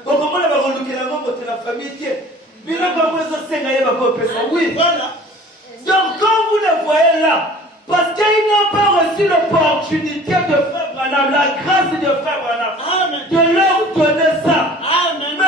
Donc comment la va relouquer la main de la famille qui est. Oui, voilà. Donc quand vous le voyez là, parce qu'ils n'ont pas reçu l'opportunité de frère Branham, la grâce de frère Branham, de leur donner ça. Amen.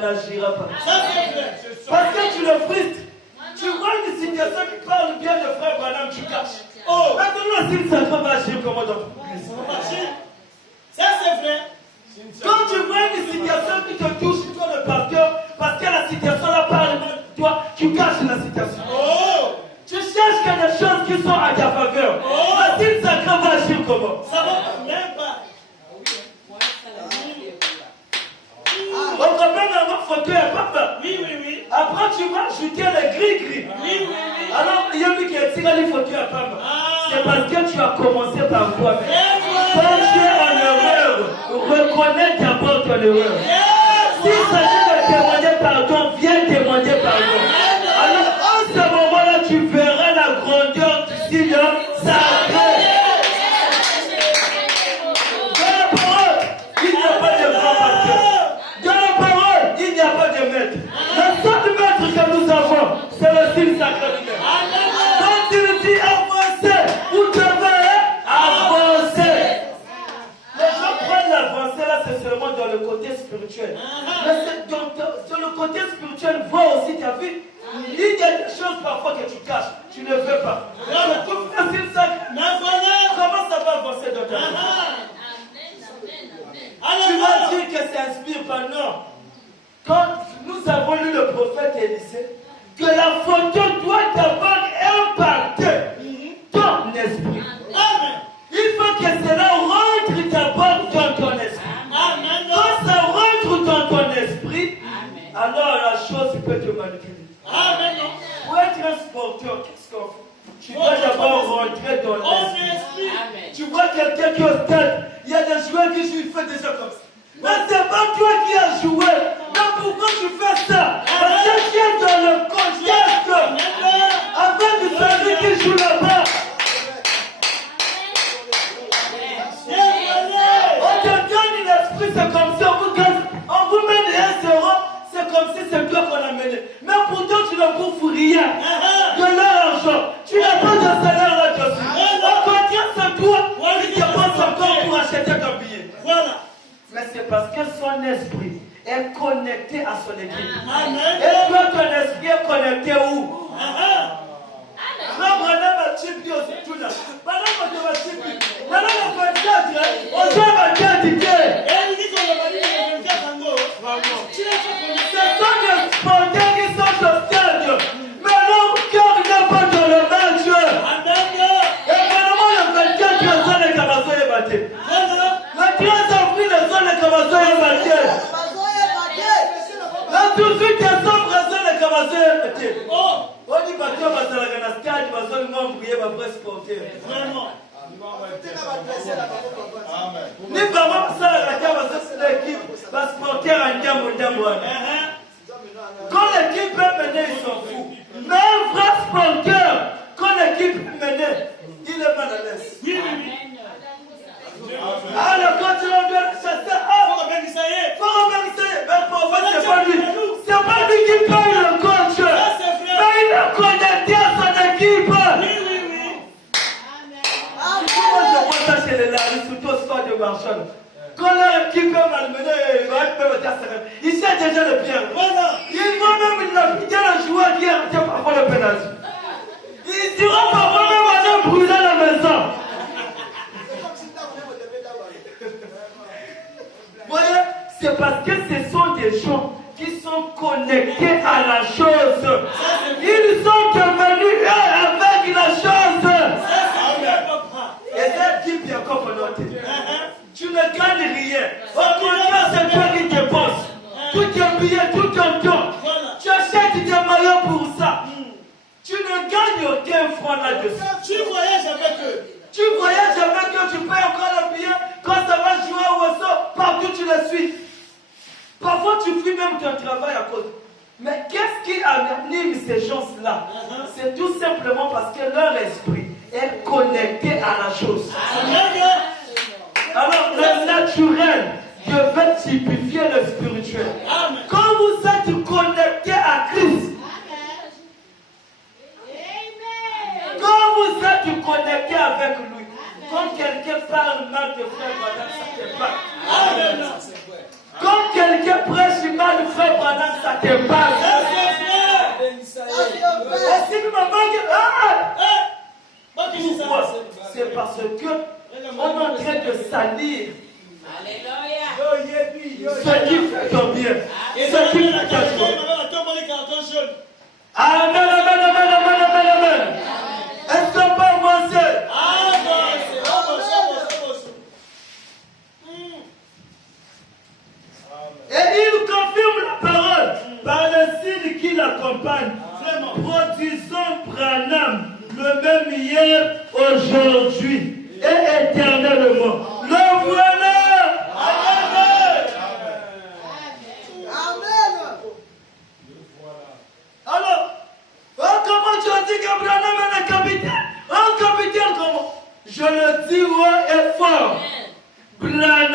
ça n'agira pas. Ça, c'est vrai. Parce que tu le frustres. Tu vois une situation qui parle bien de frère Branham, tu caches. Oh, Maintenant, si ça va agir comment dans ton église? ça, c'est vrai. Quand tu vois une situation qui te touche, toi le pasteur, parce que la situation là parle mal de toi, tu caches la situation. Oh, Tu cherches quelque chose qui sont à ta faveur. Oh. La Sainte Sacrée va agir comment? ça va même pas. On rappelle dans notre fauteuil à papa. Oui, oui, oui. Après, tu vas ajouter les gris-gris. Oui, oui, oui. Alors, il y a lui qui a tiré les fauteuils à papa. C'est parce que tu as commencé par toi-même. Et Quand voilà. tu es en erreur, reconnais d'abord ton erreur. S'il s'agit de témoigner pardon, viens témoigner pardon. Alors, en ce moment-là, tu verras la grandeur du signe sacré. Dans la parole, il n'y a pas de grand pasteur. Dans la parole, il n'y a pas de maître. Le seul maître que nous avons, c'est le signe sacré lui-même. Quand tu le dis avancer, vous devez avancer. Les gens prennent l'avancée là, c'est seulement dans le côté spirituel. Mais c'est dans le côté spirituel, vois aussi ta vie. Il y a des choses parfois que tu caches, tu ne veux pas. Voilà. Tu fais un signe sacré. Mais voilà. Comment ça va avancer dans ta vie? Tu vas dire que ça inspire pas, non. Quand nous avons lu le prophète Élisée, que la photo doit d'abord impacter ton esprit. Amen. Il faut que cela rentre d'abord dans ton esprit. Amen. Quand ça rentre dans ton esprit, alors la chose peut te manipuler. Amen. Pour être un sporteur, qu'est-ce qu'on fait? Tu dois d'abord rentrer dans l'esprit. Tu vois quelqu'un qui est au stade, il y a des joueurs qui jouent, il fait des choses comme ça. Mais c'est pas toi qui as joué. Mais pourquoi tu fais ça? Parce que tu es dans le contexte. Avec des amis qui jouent là-bas. On te donne l'esprit, c'est comme si on vous mène 1-0, c'est comme si c'est toi qu'on a mené. Mais pourtant tu ne bouffes rien de leur argent. Tu n'as pas de salaire là-dessus. Au contraire, c'est toi qui dépenses encore pour acheter ton billet. Voilà. Mais c'est parce que son esprit est connecté à son équipe. Amen. Et toi, ton esprit est connecté où? Frère Branham a tipi aussi tout là. Madame va tipi. Madame va faire ça. On va faire du thé. Et il dit qu'on va dire que quelqu'un tango. Tu l'as fait comme Ce sont des sportifs qui sont au stade. Mais leur cœur n'est pas dans le match. Amen. Et vraiment, le 24, les zones de Kabaso est battu. Voilà. Le 13 avril, les zones de Kabaso est battu. Le 18 décembre, les zones de Kabaso est battu. Oh, On dit battu, on va se la gagner. Stade, on va se l'embrouiller, on va se sportif. vraiment. Ni vraiment ça, la carte, l'équipe va se porter en diamant. Quand l'équipe est menée, ils s'en foutent. Mais un vrai sporteur, quand l'équipe est menée, il est mal à l'aise. Oui, oui, oui. Alors quand tu l'as doit chasser, Faut organiser ça y est. faut organiser. Mais pour moi, c'est pas lui. C'est pas lui qui paye le coach. Ça, c'est vrai. Mais il est connecté à son équipe. Oui, oui, oui. Moi, je vois ça chez les laris, surtout au sport de marchand. Quand leur équipe est malmenée, ils cherchent déjà le bien. Voilà. Ils vont même lapider le joueur qui a raté parfois le pénalty. Ils diront parfois même aller brûler la maison. Voyez, c'est parce que ce sont des gens qui sont connectés à la chose. Ils sont devenus avec la chose. Et cette type est encore connoté. Tu ne gagnes rien. Au contraire, c'est toi qui dépenses. Tout tes billets, tout ton temps. Tu achètes des maillots pour ça. Tu ne gagnes aucun franc là-dessus. Tu voyages avec eux. Tu voyages avec eux, tu payes encore le billet. Quand ça va jouer au Ouesso, partout tu le suis. Parfois tu fuis même ton travail à cause. Mais qu'est-ce qui anime ces gens-là? C'est tout simplement parce que leur esprit est connecté à la chose. Alors le naturel devait typifier le spirituel. Amen. Quand vous êtes connecté à Christ, quand vous êtes connecté avec lui, quand quelqu'un parle mal de frère Branham, ça ne fait pas. Amen. Quand quelqu'un prêche mal de frère Branham, C'est parce que on est en train de salir. Ce qui fait ton bien. Ce qui fait ton bien. Amen, amen, amen, amen, amen, amen. Est-ce qu'on peut avancer? Et il confirme la parole par le signe qui l'accompagne. Produisons Branham, le même hier, aujourd'hui et éternellement. Le voilà. Amen. Alors, comment tu as dit que Branham est le capitaine? Un capitaine comment? Je le dis haut et fort. Branham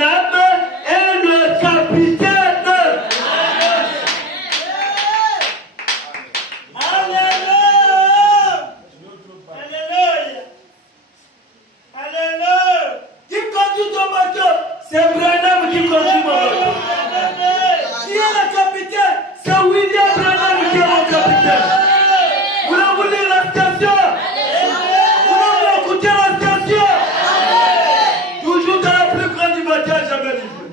est le capitaine. C'est Branham qui conduit mon bateau. Qui est le capitaine? C'est William Branham qui est mon capitaine. Vous la voulez la station? Vous l'avez écouté la station? Toujours dans la plus grande bataille jamais livrée.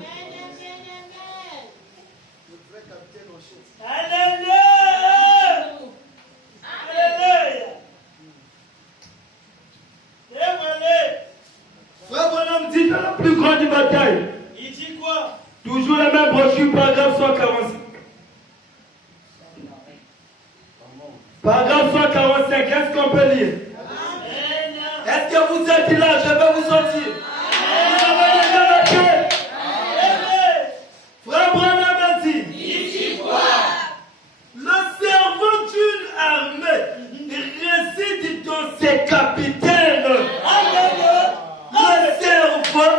Frère Branham dit dans la plus grande bataille. Il dit quoi? Toujours la même brochure, paragraphe 145. Paragraphe 145, est-ce qu'on peut lire? Est-ce que vous êtes là? Je vais vous sortir. Vous avez déjà la paix. Frère Branham a dit. Il dit quoi? Le cerveau d'une armée réside dans ses capitaines. Le cerveau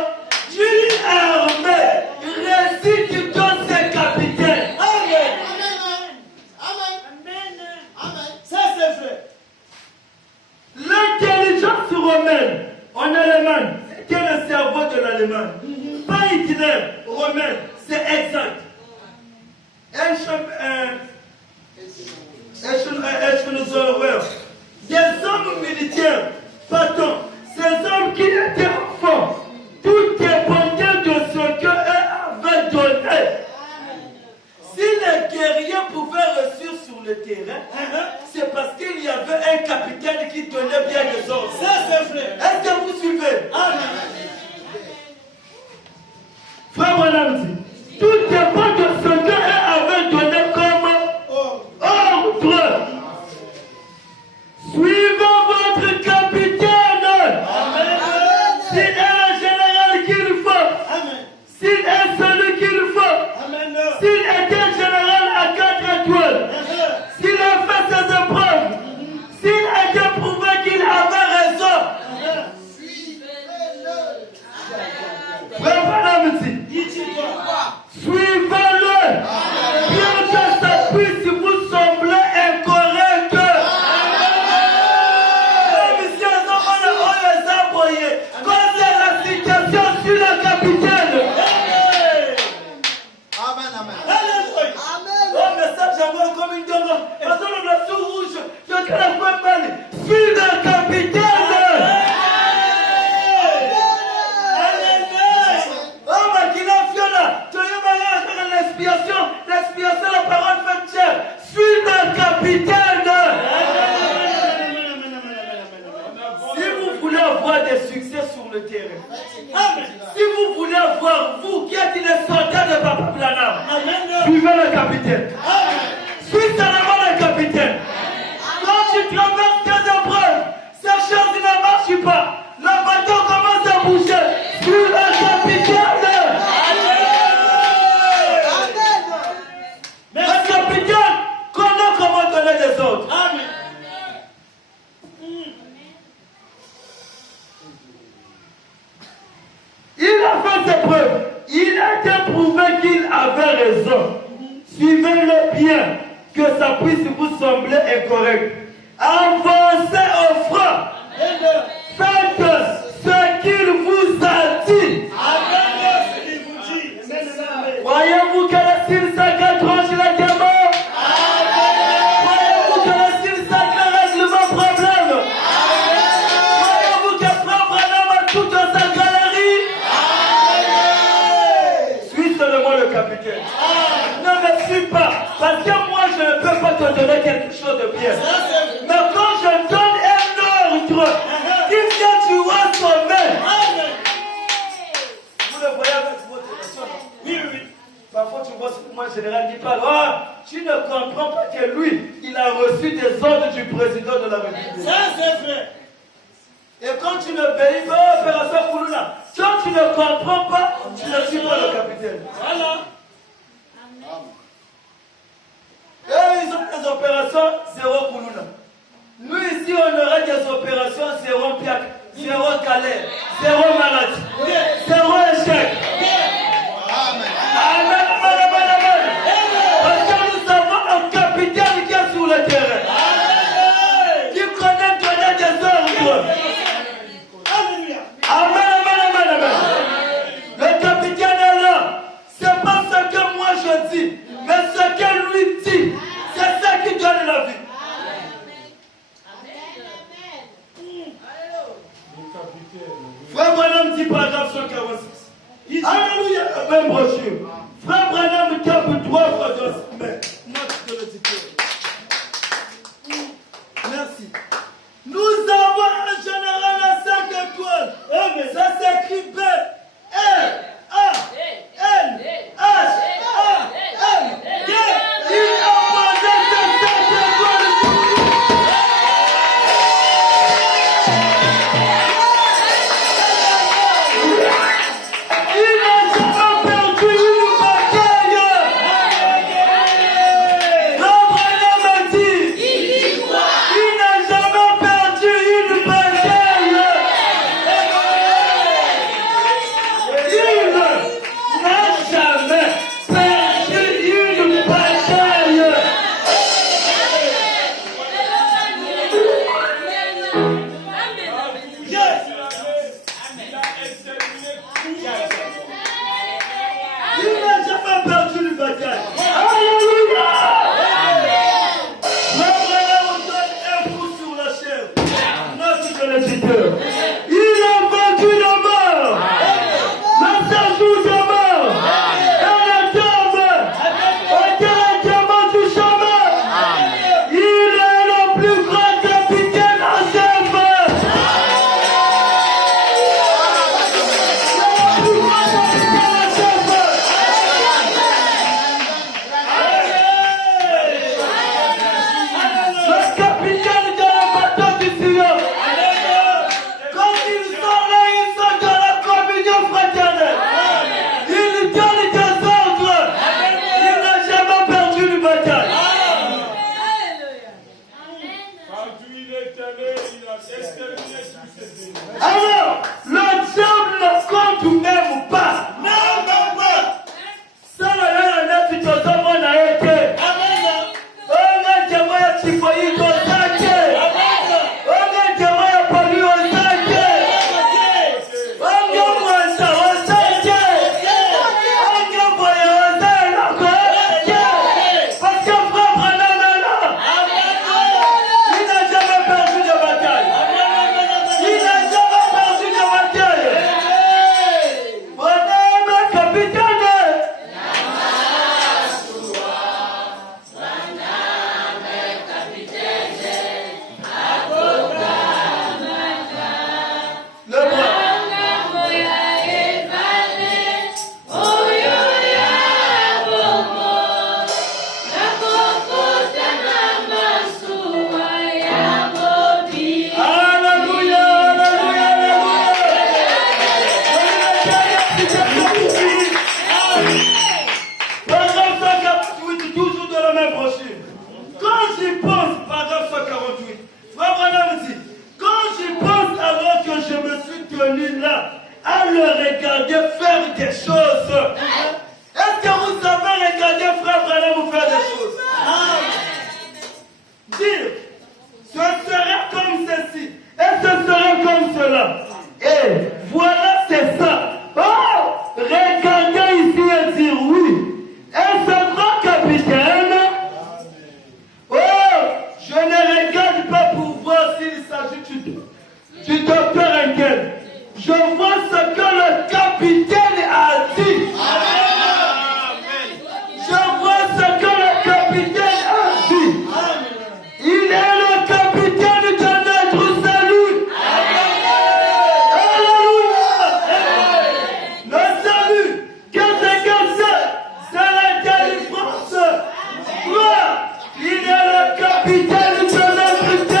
d'une armée réside dans ses capitaines. Amen. Ça c'est vrai. L'intelligence romaine en Allemagne, c'était le cerveau de l'Allemagne. Pas Hitler, romaine, c'est exact. Des hommes militaires, pardon, ces hommes qui étaient enfants, tout dépendait de ce qu'eux avaient donné. Si les guerriers pouvaient réussir sur le terrain, c'est parce qu'il y avait un capitaine qui donnait bien des ordres. Ça c'est vrai. Est-ce que vous suivez? Amen. Frère Branham dit, tout dépend de ce qu'eux avaient donné comme ordre. Suivez votre capitaine. Amen. S'il est le général qu'il faut, s'il est celui qu'il faut, Amen. s'il était général à 4 étoiles, s'il a fait ses épreuves, s'il était prouvé qu'il avait raison. Frère Branham dit, Il dit quoi? suivez-le, bien que ça puisse vous sembler incorrect. Quand c'est la situation sur le capitaine. Amen. Oh, mais ça, j'aimerais comme une donne. Parce que le sous rouge, je ne connais pas mal. Suis le capitaine. Oh, mais qu'il a fait là. Tu as eu l'expiation. L'expiation, la parole fait cher. Suis le capitaine. Si vous voulez avoir des succès sur le terrain, si vous voulez avoir, vous qui êtes les soldats de Papa Branham, suivez le capitaine. Suis seulement le capitaine. Quand tu traverses tes épreuves, ces choses ne marchent pas. Le bateau commence à bouger. Suis le capitaine. Le capitaine connaît comment donner des ordres. Amen. Il a fait ses preuves. Il a été prouvé qu'il avait raison. Suivez-le bien, que ça puisse vous sembler incorrect. Avancez au front. Faites ce qu'il vous a dit. Croyez-vous que le style sacré tranche la démon? Croyez-vous que le style président de la République. Ça, c'est vrai. Et quand tu n'obéis pas à l'opération Koulouna, quand tu ne comprends pas, tu ne suis pas le capitaine. Voilà. Eux, ils ont des opérations zéro Koulouna. Nous, ici, on aurait des opérations zéro piac, zéro galère, zéro maladie, zéro échec. Amen, amen, amen, amen. Parce que nous avons un capitaine qui est sur le terrain. Qui connaît des ordres. Amen, amen, amen, amen. Le capitaine est là. C'est pas ce que moi je dis, mais ce que lui dit. C'est ça qui donne la vie. Frère Branham dit paragraphe 146. Alléluia, la même brochure. Frère Branham tape 3 fois dans sa main. Moi, je te le dis. Merci. Nous avons un général à 5 étoiles. Ça s'écrit B, R, A, N, H, A, M, D. Il a posé ses 5 étoiles. Il n'a jamais perdu une bataille. Frère Branham a dit. Il n'a jamais perdu une bataille. Il n'a jamais perdu une bataille. Il n'a jamais perdu une bataille. Alléluia. Frère Branham donne un coup sur la chair. Merci de l'éditeur. Il a vaincu la mort. Le séjour de mort. Et la tombe. Au directement du chemin. Il est le plus grand capitaine en chef. Le plus grand capitaine en chef. Le capitaine de la bataille du Sion. Quand ils sont là, ils sont dans la communion fraternelle. Ils donnent des ordres. Il n'a jamais perdu une bataille. Partout il est allé, il a exterminé tous ses ennemis. Alors, le diable ne compte même pas. Ça, là, tu te demandes à été. On a des moyens qui faut y consacrer. On a des moyens pour lui consacrer. On a moins ça, on s'inquiète. On a moyen, on s'inquiète. Parce que frère Branham est là. Il n'a jamais perdu de bataille. Il n'a jamais perdu de bataille. Branham est capitaine. Le bras. Alléluia, alléluia, alléluia. Paragraphe 148, toujours de la même brochure. Quand j'y pense, paragraphe 148, Frère Branham dit, quand j'y pense alors que je me suis tenu là, à le regarder faire des choses. Est-ce que vous avez regardé Frère Branham faire des choses? Dire, ce serait comme ceci, et ce serait comme cela. Et voilà, c'est ça. Oh, regardez ici et dire oui. Et ce grand capitaine, oh, je ne regarde pas pour voir s'il s'agit du docteur Engel. Je vois ce que le capitaine a dit. Je vois ce que le capitaine a dit. Il est le capitaine de notre salut. Alléluia. Le salut, qu'est-ce que c'est? C'est la délivrance. Quoi? Il est le capitaine de notre salut.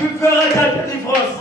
Tu feras ta délivrance.